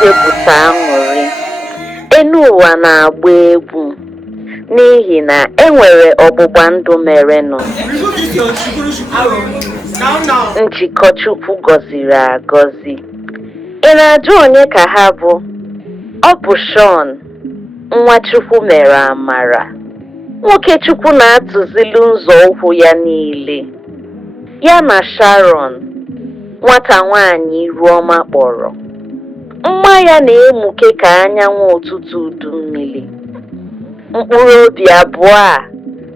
wepụta aṅụrị. Enu ụwa na-agba egwu n'ihi na enwere ọgbụgba ndụ merenụ. Njikọ Chukwu gọziri agọzi. Ị na-ajụ onye ka ha bụ? Ọ bụ Shawn, nwa Chukwu mere amara. Nwoke Chukwu na-atụzilu nzọụkwụ ya niile. Ya na Sharon, nwata nwaanyị iru ọma kpọrọ. Mma ya na-emuke ka anyanwụ ụtụtụ udu mmiri. Mkpụrụ obi abụọ a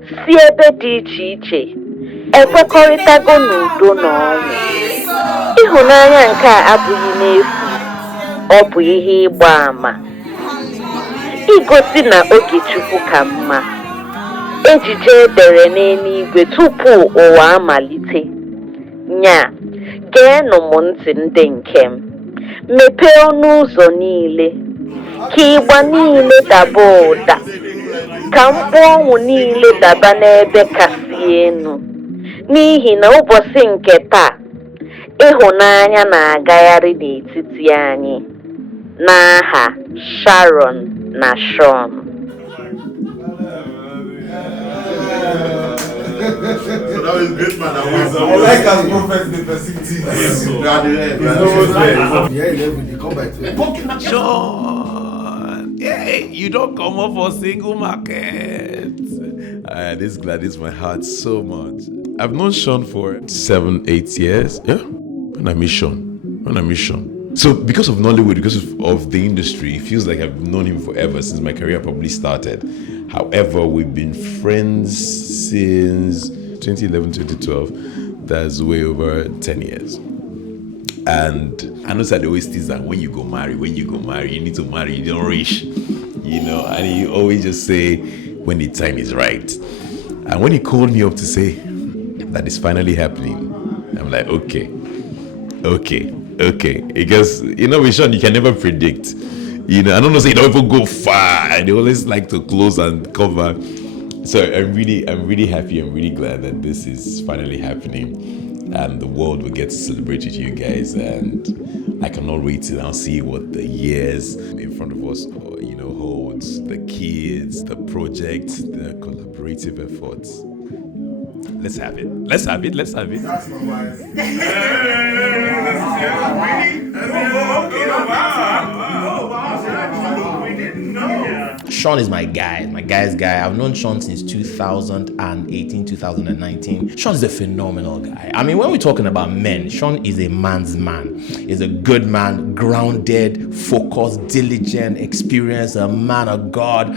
si ebe dị iche iche ekwekọrịtago n'udo na ọṅụ. Ịhụnanya nke a abụghị n'efu, ọ bụ ihe ịgba àmà, igosi na oge Chukwu ka mma. Ejije edere n'eluigwe tupu ụwa amalite. Nya, geenụ m ntị ndị nke m. Mepee ọnụ ụzọ niile, ka ịgba niile daba ụda, ka mkpu ọnwụ niile daba n'ebe kasị elu. N'ihi na ụbọchị nke taa, ịhụnanya na-agagharị n'etiti anyị. N'aha Sharon na Shawn. So that was great, man. I like as prophet the perceive. Shawn, yeah, you don't come up for single market. This gladdens my heart so much. I've known Shawn for 7-8 years. Yeah, when I meet Shawn. So because of Nollywood, because of the industry, it feels like I've known him forever since my career probably started. However, we've been friends since 2011, 2012. That's way over 10 years. And I know that they always tease that when you go marry, you need to marry, you don't rush, and he always just say when the time is right. And when he called me up to say that it's finally happening, I'm like, okay. Because, with Shawn, you can never predict. I don't know, say you don't even go far. They always like to close and cover. So I'm really happy. I'm really glad that this is finally happening, and the world will get to celebrate with you guys. And I cannot wait to now see what the years in front of us, holds. The kids, the project, the collaborative efforts. Let's have it. That's my wife. Shawn is my guy's guy. I've known Shawn since 2018, 2019. Shawn is a phenomenal guy. I mean, when we're talking about men, Shawn is a man's man. He's a good man, grounded, focused, diligent, experienced, a man of God.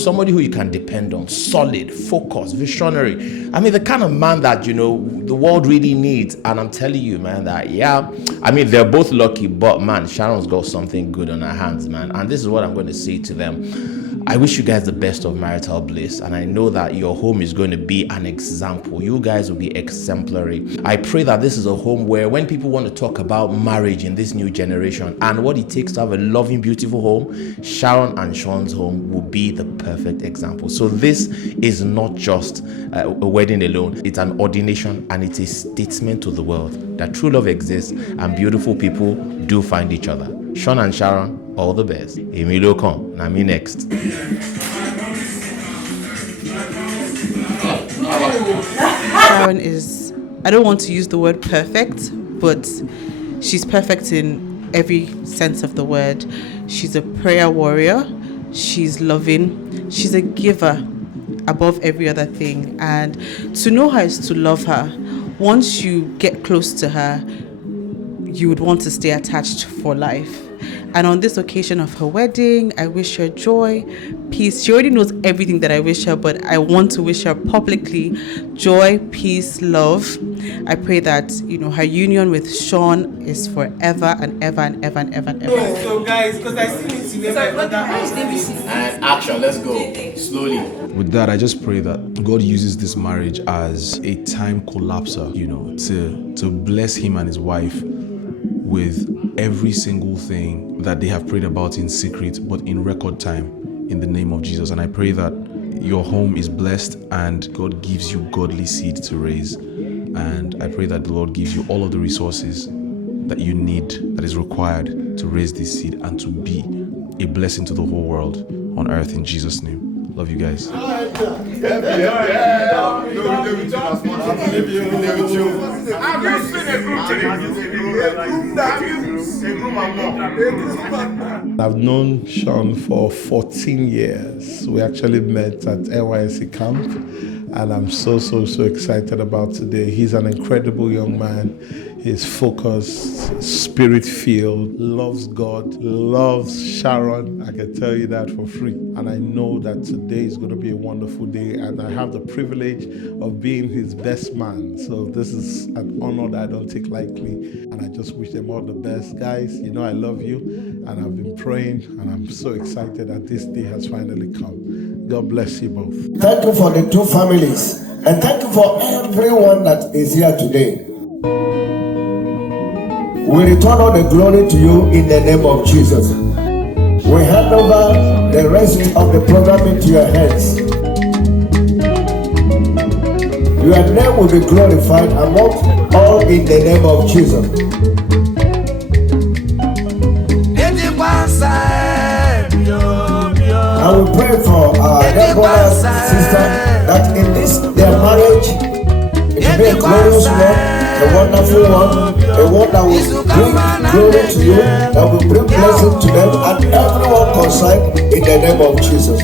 Somebody who you can depend on, solid, focused, visionary. I mean, the kind of man that, the world really needs. And I'm telling you, man, that, they're both lucky, but man, Sharon's got something good on her hands, man. And this is what I'm going to say to them. I wish you guys the best of marital bliss, and I know that your home is going to be an example. You guys will be exemplary. I pray that this is a home where when people want to talk about marriage in this new generation and what it takes to have a loving, beautiful home, Sharon and Shawn's home will be the perfect example. So this is not just a wedding alone. It's an ordination, and it's a statement to the world that true love exists and beautiful people do find each other. Shawn and Sharon, all the best. Emilio Con, na me next. Sharon is, I don't want to use the word perfect, but she's perfect in every sense of the word. She's a prayer warrior. She's loving. She's a giver above every other thing. And to know her is to love her. Once you get close to her, you would want to stay attached for life. And on this occasion of her wedding, I wish her joy, peace. She already knows everything that I wish her, but I want to wish her publicly joy, peace, love. I pray that, her union with Shawn is forever and ever and ever and ever and ever. So guys, because I still need to name my brother. And action, let's go. Slowly. With that, I just pray that God uses this marriage as a time collapser, to bless him and his wife with every single thing that they have prayed about in secret, but in record time, in the name of Jesus. And I pray that your home is blessed and God gives you godly seed to raise. And I pray that the Lord gives you all of the resources that you need, that is required to raise this seed and to be a blessing to the whole world on earth in Jesus' name. Love you guys. I've known Shawn for 14 years. We actually met at NYSC camp, and I'm so excited about today. He's an incredible young man. He's focused, spirit-filled, loves God, loves Sharon. I can tell you that for free. And I know that today is going to be a wonderful day, and I have the privilege of being his best man. So this is an honor that I don't take lightly, and I just wish them all the best. Guys, you know I love you, and I've been praying, and I'm so excited that this day has finally come. God bless you both. Thank you for the two families, and thank you for everyone that is here today. We return all the glory to you in the name of Jesus. We hand over the rest of the program into your hands. Your name will be glorified among all in the name of Jesus. I will pray for our brother, sister, that in this their marriage it will be a glorious one, a wonderful one, a one that will bring glory to you, that will bring blessing to them and everyone concerned in the name of Jesus.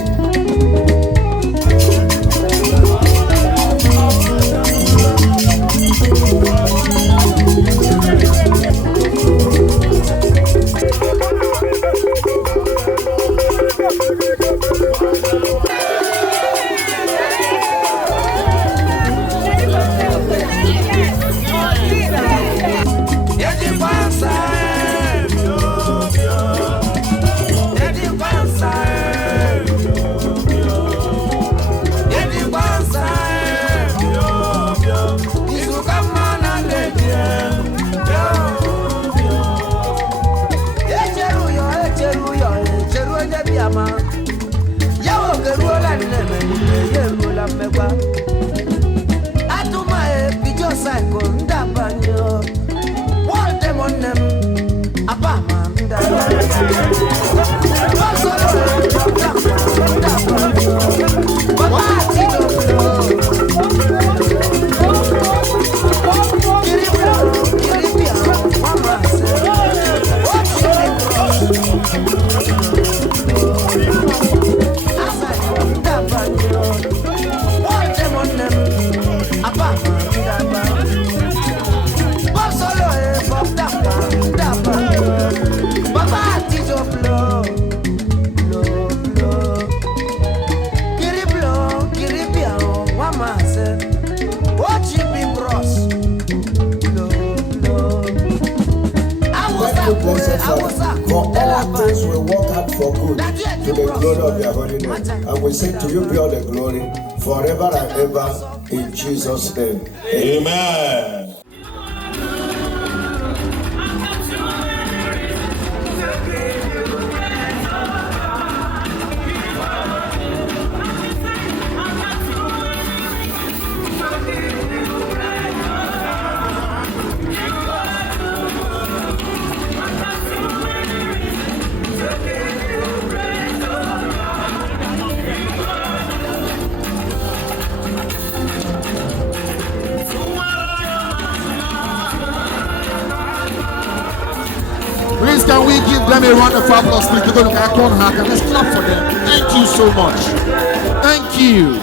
For all things will work out for good to the glory of your holy name. And we say to you be all the glory forever and ever in Jesus' name. Amen. Please, can we give them a round of applause, please? Because I can't hack. Let's clap for them. Thank you so much. Thank you.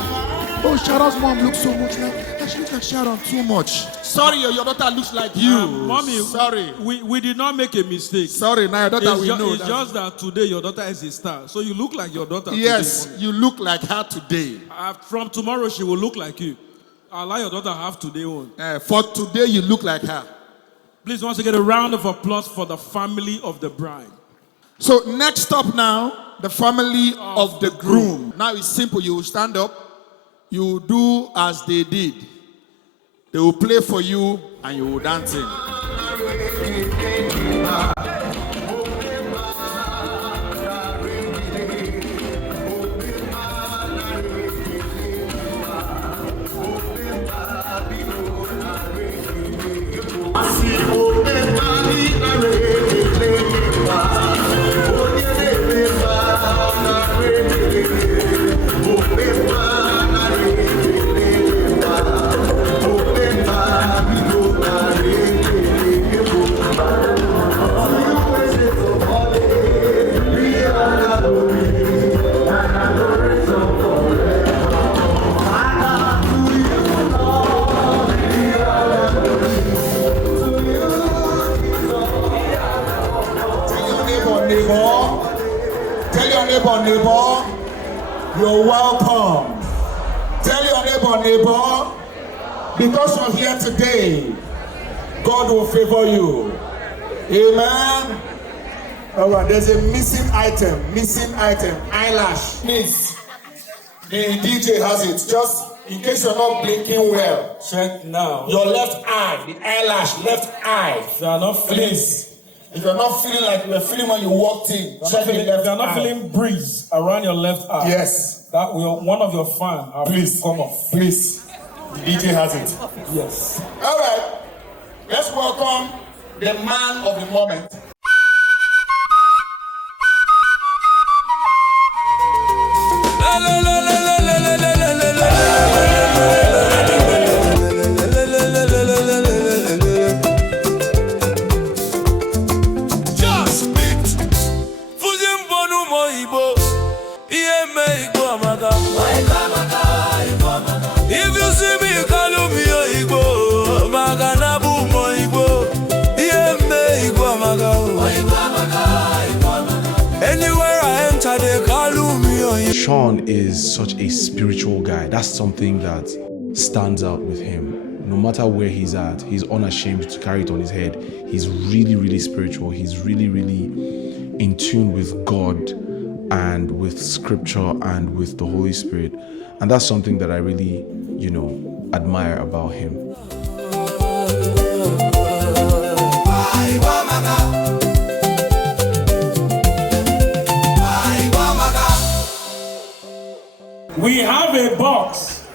Oh, Sharon's mom looks so much like, she looks like Sharon too much. Sorry, your daughter looks like you. Mommy, sorry. We did not make a mistake. Sorry, now your daughter, we know. It's just that today your daughter is a star. So you look like your daughter. Yes, today. you look like her today. From tomorrow, she will look like you. I'll allow your daughter have today on. For today, you look like her. Please, once again, a round of applause for the family of the bride. So next up now, the family of the groom. Now it's simple. You will stand up. You will do as they did. They will play for you and you will dance in. You're welcome. Tell your neighbor, because you're here today, God will favor you. Amen. All right, there's a missing item, eyelash. Please, the DJ has it. Just in case you're not blinking well. Check now. Your left eye, the eyelash, left eye. If you are not feeling, Please, if you're not feeling like you were feeling when you walked in, check the if left you are not eye. feeling breeze around your left eye, Yes. that will one of your fans Please come off. Please, the DJ has it. Yes. All right, let's welcome the man of the moment. If you see me, call me Igbo, Maganabu mo Igbo, me Igbo anywhere I enter, they call me Igbo. Shawn is such a spiritual guy. That's something that stands out with him. No matter where he's at, he's unashamed to carry it on his head. He's really, really spiritual. He's really, really in tune with God and with scripture and with the Holy Spirit. And that's something that I really, admire about him. We have a box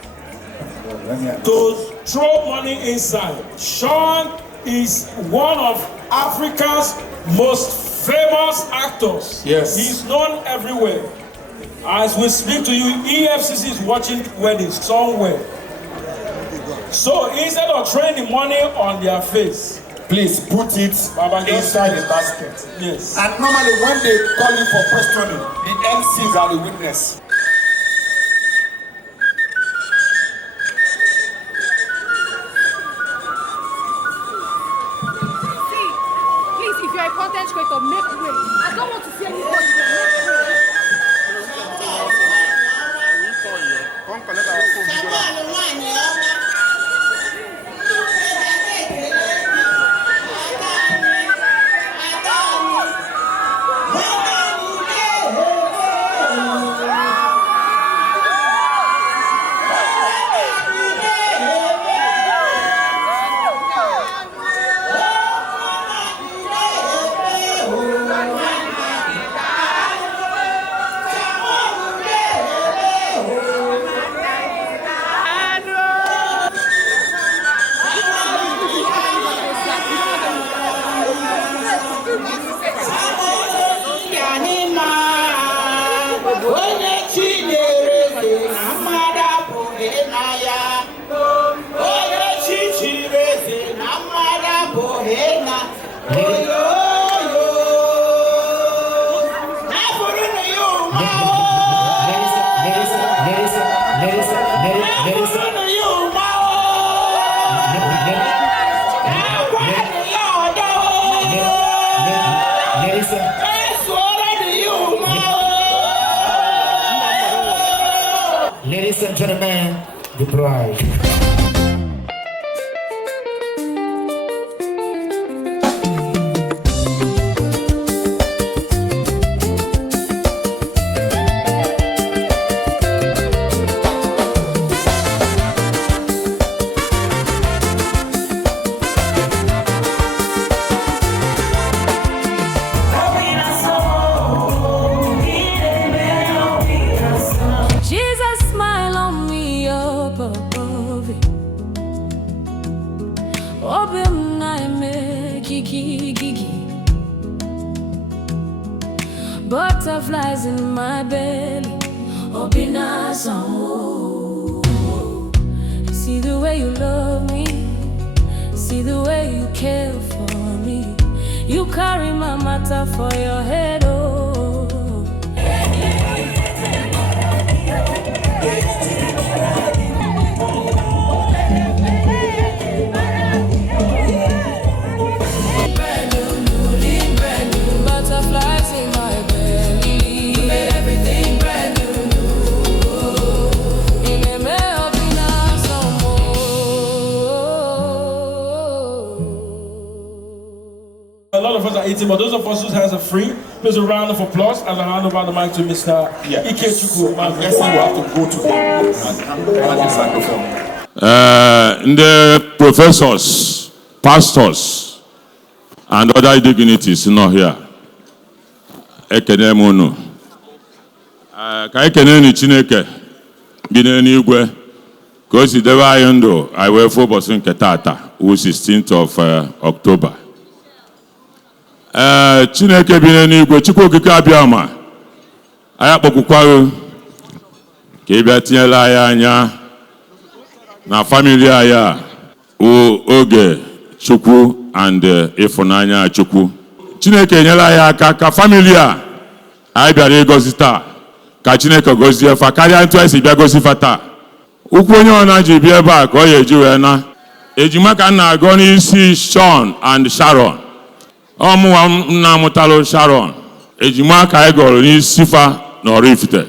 to throw money inside. Shawn is one of Africa's most famous actors. Yes. He's known everywhere. As we speak to you, EFCC is watching weddings somewhere. So instead of throwing the money on their face, Please put it inside the basket. yes. And normally when they call you for questioning, the MCs are the witness. Please, if you're a content creator, make way. I don't want to see anybody make way. Ladies and gentlemen, the bride. Jesus smile on me up above it. Open my kiki. Butterflies in my belly. Open us see the way you love me. See the way you care for me. You carry my matter for your head, oh. Butterflies in my belly. Everything brand new. of us are eating, but those of us whose hands are free, please a round of applause as I hand over the mic to Mr. Ike Chukwu. I'm guessing we have to go to them and this microphone. The professors, pastors, and other dignitaries not here. Ekene mono. Ka ekene ni Chineke bi n'eluigwe. Ka o si debe anyị ndụ anyị wee fụ ụbọchị nke tata, 16th of October. Chineke bi n'eluigwe, Chukwu okike abịa ma. Anyị akpọkwukwaghị ka ị bịa tinyela anyị anya na family anyị oge Chukwu and ịfụnanya Chukwu. Chineke enyela anyị aka ka family a anyị bịara ịgọzi taa, ka Chineke gọzie fa karịa ntụ anyị si bịa gọzi fa taa. Ukwu onye ọ na-ji bịa ebe a ka ọ ga-eji wee na ejima ka m na-agọ n'isi Shawn and Sharon. Ọmụwa m na-amụtalụ Sharon, ejima ka anyị gọrọ n'isi fa na Oraifite,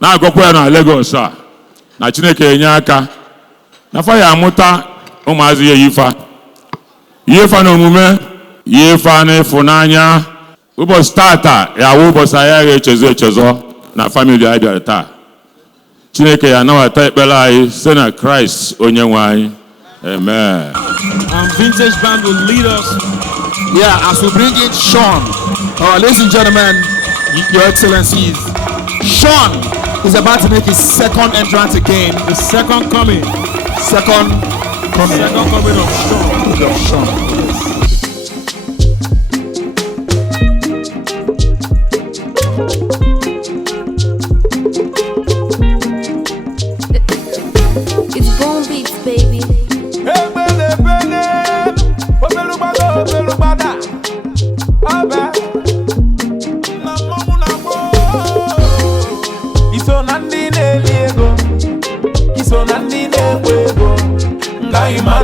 na-agọkwa ya na Lagos a, na Chineke enye aka na fa ya amụta ụmụazị ya ihe fa na omume, ihe fa na ịfụnanya. Ụbọchị tata ya wụ ụbọchị anyị ga-echezọ na family anyị bịara taa. Chineke ya anabata ekpere anyị site na Christ onye nwe anyị. Amen. And Vintage Band will lead us. Yeah, as we bring in Shawn. Ladies and gentlemen, Your Excellencies, Shawn is about to make his second entrance again. The second coming. Second coming of Shawn. It's bone beats, baby.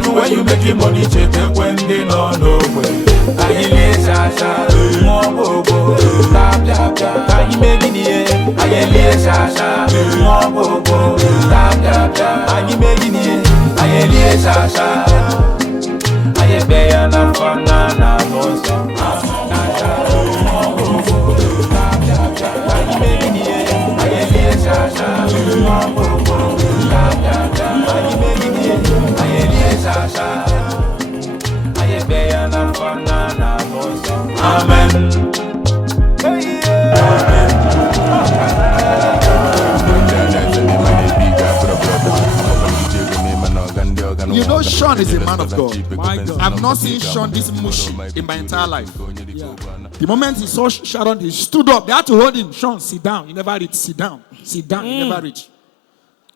When you make money, check when they know no way. I ain't Sasha, more go, tap tap tap. I make it, I ain't Sasha, more go, tap tap tap. I make it, I ain't Sasha. I ain't better na fun na monster. Tap tap tap. I make it, I ain't Sasha, more go, tap tap tap. I make it, I ain't Sasha. Amen. You know Shawn is a man of God. My God. I've not seen Shawn this mushy in my entire life. Yeah. The moment he saw Sharon, he stood up. They had to hold him. Shawn, sit down. He never reached. Sit down. Sit down. He never reached.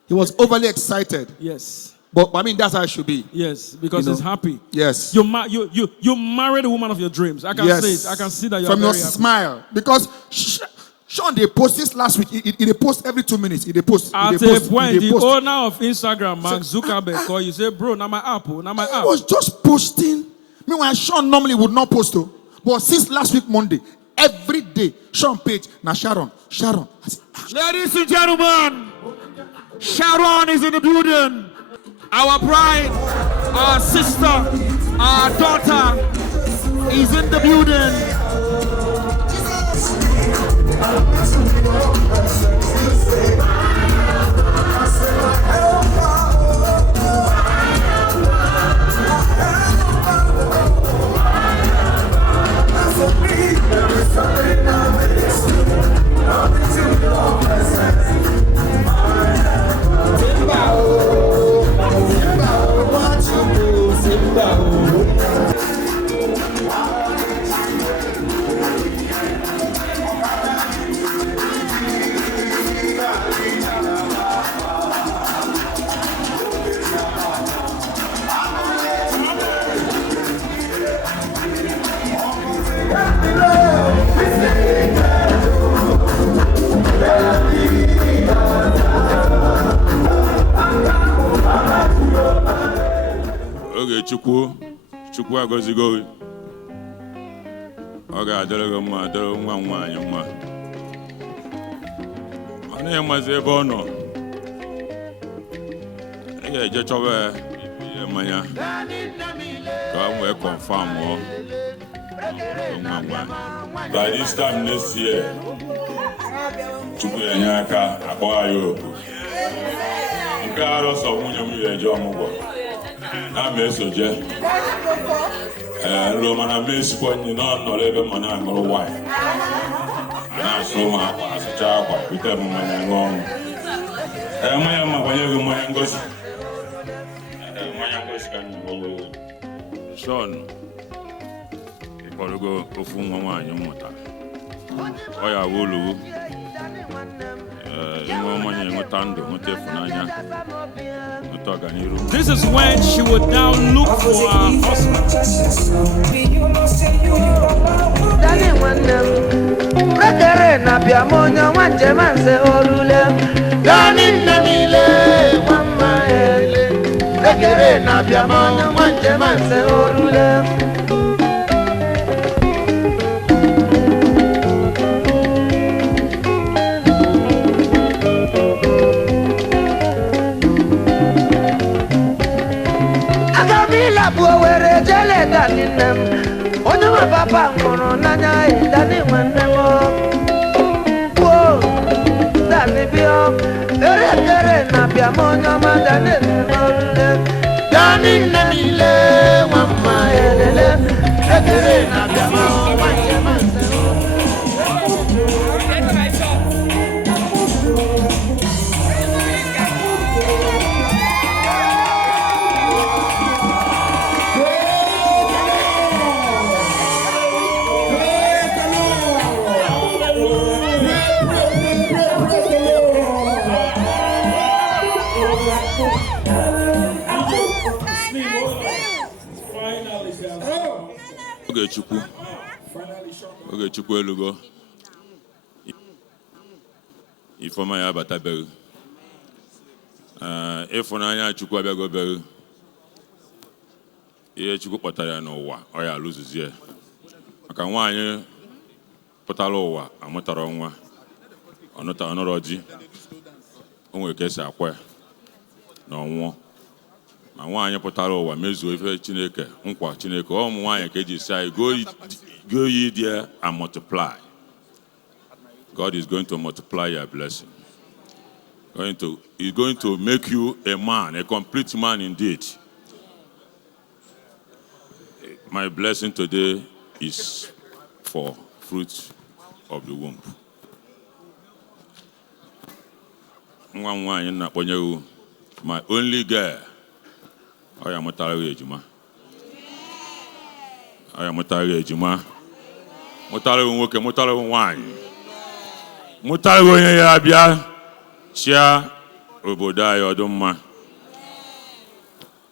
He was overly excited. Yes. But I mean, that's how it should be. Yes, because he's happy. Yes. You married the woman of your dreams. I can say it. I can see that you're from very your happy. smile. Because Shawn, they post this last week. They post every 2 minutes. They post. At a point, the owner of Instagram, Mark Zuckerberg, call you say, bro, now my app, now my app. He was just posting. Meanwhile, Shawn normally would not post though. But since last week, Monday, every day, Shawn page, now Sharon. Ladies and gentlemen, Sharon is in the building. Our bride, our sister, our daughter is in the building. Chukwu agọzigo gị. Ọ ga-adịrị gị mma, dịrị nwa nwaanyị mma. Ọ naghị mazi ebe ọ nọ. Ị ga-eje chọba ihe mmanya ka o wee confirm ọ. By this time next year, Chukwu Enyaka akpọgha nke arọ sọ nwunye m eje ọmụgwọ na mesoje nro mana mesikwa nyi na ọnọrọ ebe mma na-aṅụrụ wine na-asụ m akwa asụcha akwa bute m mmanya ṅụọ ọnwụ mmanya mma kwanye gị mmanya ngosi ka anyị Shawn ịkpọrọgo ofu nwa nwaanyị mmụtara ọ ya wụ olu This is when she would now look for her husband. Papa, Nanya, Danny, when never. Whoa, Danny Bio, Napiamono, Madame, Danny, Namile, one mile, Oge Chukwu elugo ifeọma ya abatabeghị ịfụnanya Chukwu abịagobeghị ihe Chukwu kpọtara ya n'ụwa ọ ya alụzuzie maka nwaanyị pụtara ụwa amụtara nwa ọnụrụ di o nwere ka esi akwa na ọnwụọ ma nwaanyị pụtara ụwa mezuo ife Chineke nkwa Chineke ụmụ nwaanyị ka eji si anyị go ye there and multiply. God is going to multiply your blessing. He's going to make you a man, a complete man indeed. My blessing today is for fruit of the womb. Nwa nwaanyị na-akpọnye my only girl. I am mụtara ejima. Mụtara nwoke, mụtara nwaanyị. Mụtara onye ya bịa chia obodo anyị ọdụmma.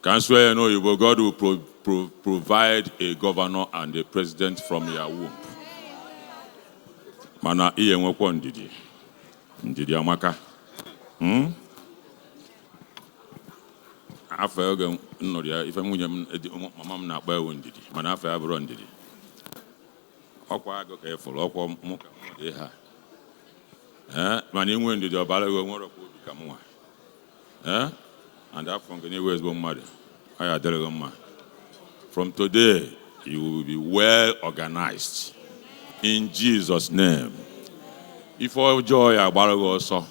Can swear no Igbo, God will provide a governor and a president from your womb. Mana iye nwekwa ndidi. Ndidi amaka. Afọ oge nnọrọ ya ife nwunye mama m na-akpa ewu ndidi mana afọ ya bụrụ ndidi ọkwa agụ ka ịfụrụ ọkwa mụ ka mụ dị ha mana inwe ndidi ọbara ego nwere ọkwa obi ka mụnwa and afọ nke n'iwe ezigbo mmadụ ọ ya adịrị gị mma. From today you will be well organized in Jesus' name. Ife ọjọọ ya agbara gị ọsọ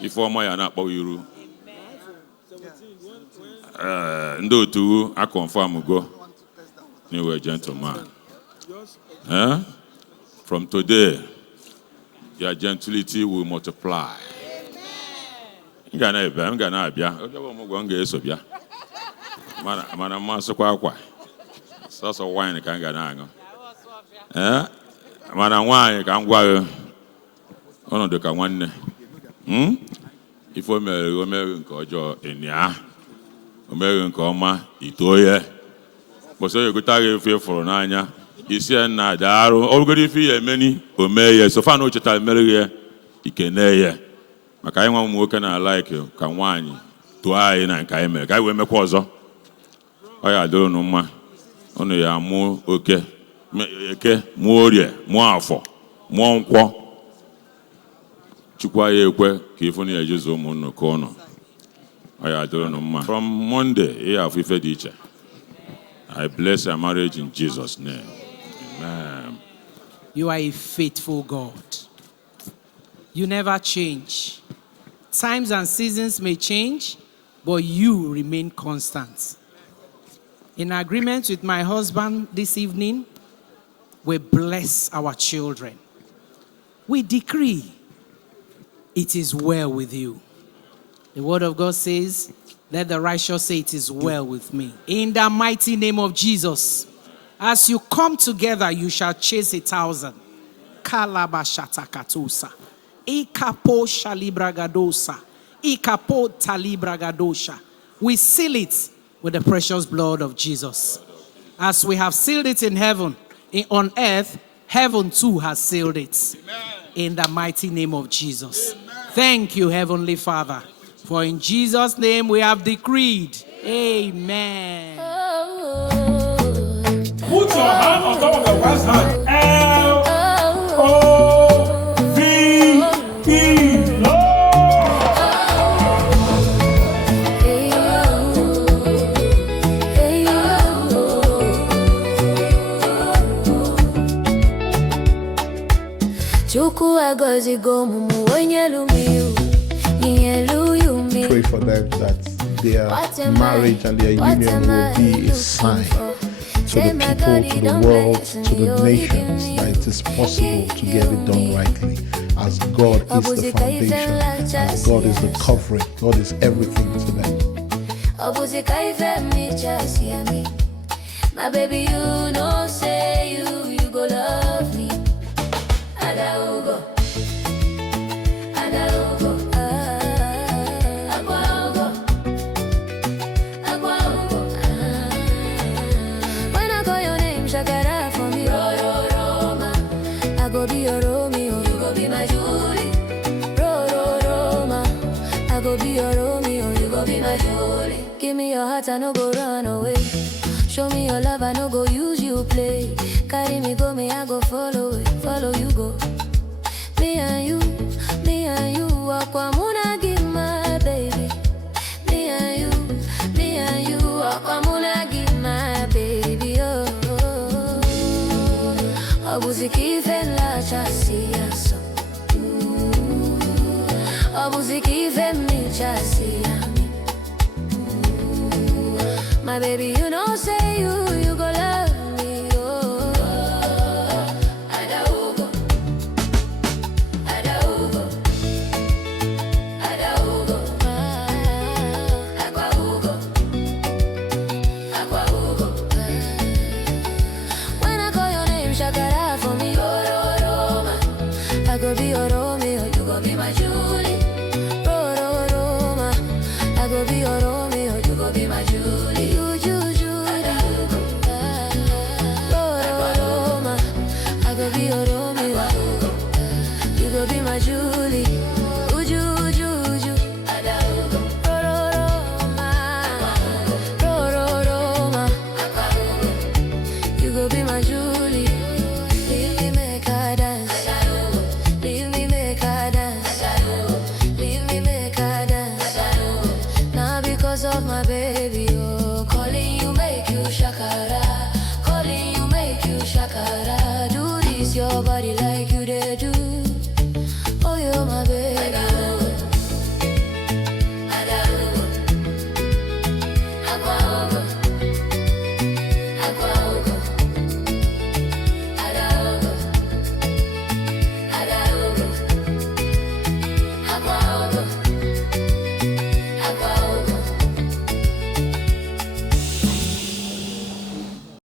ife ọma ya na-akpọ iru. Ndị otu I confirm go you a gentleman. From today your gentility will multiply. I'm gonna be so bia. Mana masokwa akwa. So wine ka ngana aṅụ. Mana nwaanyị ka ngwa gị ọnọdụ ka nwanne. Ife o mere nke ọjọọ enia. O mere nke ọma itoye. Bọsọ yegota gị ife fụrụ n'anya. Isi na darụ ọgụgụ ife ya emeni o mee ya sofa na o chetara mere ya ikene ya. Maka anyị nwa ụmụ nwoke na like ka nwaanyị tụọ anyị na nke anyị mere ka anyị wee mekwa ọzọ. Ọ ya dịrị unu mma. Unu ya mụ oke eke mụọ orie mụọ afọ mụọ nkwọ. Chukwu ya ekwe ka ife na ejezu ụmụnnu ka ụnụ. Ọ ya dịrị unu mma. From Monday ihe afọ ife dị iche. I bless your marriage in Jesus' name. You are a faithful God. You never change. Times and seasons may change, but you remain constant. In agreement with my husband this evening, we bless our children. We decree, it is well with you. The word of God says, let the righteous say it is well with me. In the mighty name of Jesus, as you come together, you shall chase 1,000. Kalabashatakatusa. Ikapo shalibragadosa. Ikapo talibragadosha. We seal it with the precious blood of Jesus. As we have sealed it in heaven, on earth, heaven too has sealed it. Amen. In the mighty name of Jesus. Amen. Thank you, Heavenly Father. For in Jesus' name we have decreed. Amen. Put your hand on top of the right hand. L-O-V-E. Pray for them that their marriage and their union will be a sign to the people, to the world, to the nations, that it is possible to get it done rightly. As God is the foundation, as God is the covering, God is everything to them. My baby, you know, say you go love me. Adaugo. When I call your name, shakara for me. Roma. I go be your Romeo, you go be my Julie. Roma. I go be your Romeo, you go be my Julie. Give me your heart, I no go run away. Show me your love, I no go use you play. Carry me, go me, I go follow it, follow you go. Me and you, Aquamuna give my baby. Me and you, Aquamuna give my baby. Oh, Abuziki fen la chasia so. Abuziki fen mi chasia mi. My baby, you know, say you.